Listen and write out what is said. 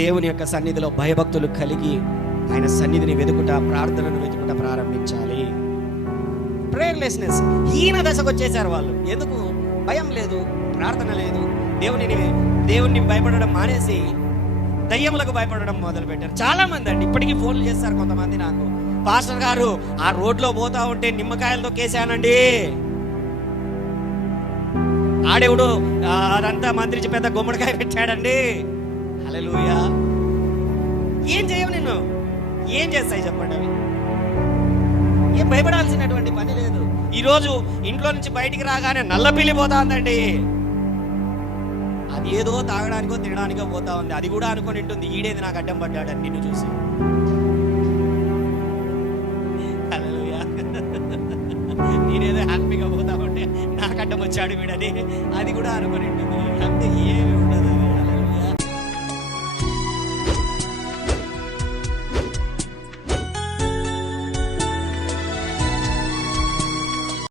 దేవుని యొక్క సన్నిధిలో భయభక్తులు కలిగి ఆయన సన్నిధిని వెతుకుట, ప్రార్థనను వెతుకుట ప్రారంభించాలి. ప్రేయర్లెస్నెస్ హీన దశకు వచ్చేసారు వాళ్ళు. ఎందుకు? భయం లేదు, ప్రార్థన లేదు, దేవుణ్ణి భయపడడం మానేసి దయ్యములకు భయపడడం మొదలు పెట్టారు. చాలా మంది అండి ఇప్పటికీ ఫోన్లు చేస్తారు కొంతమంది నాకు, పాస్టర్ గారు ఆ రోడ్లో పోతా ఉంటే నిమ్మకాయలతో కేసానండి, ఆడెవడు అదంతా మంత్రించి పెద్ద గుమ్మడికాయ పెట్టాడండి. హల్లెలూయా. ఏం చేయవు, నిన్ను ఏం చేస్తాయి చెప్పండి? అవి ఏం భయపడాల్సినటువంటి పని లేదు. ఈరోజు ఇంట్లో నుంచి బయటికి రాగానే నల్ల పిల్లి పోతా ఉందండి. అది ఏదో తాగడానికో తినడానికో పోతా ఉంది. అది కూడా అనుకొని ఉంటుంది, ఈడేది నాకు అడ్డం పడ్డాడని నిన్ను చూసి. హల్లెలూయా. నేనేదో హ్యాపీగా పోతా ఉంటే నాకు అడ్డం వచ్చాడు వీడని అది కూడా అనుకొని ఉంటుంది. అంతే, ఏమి ఉండదు.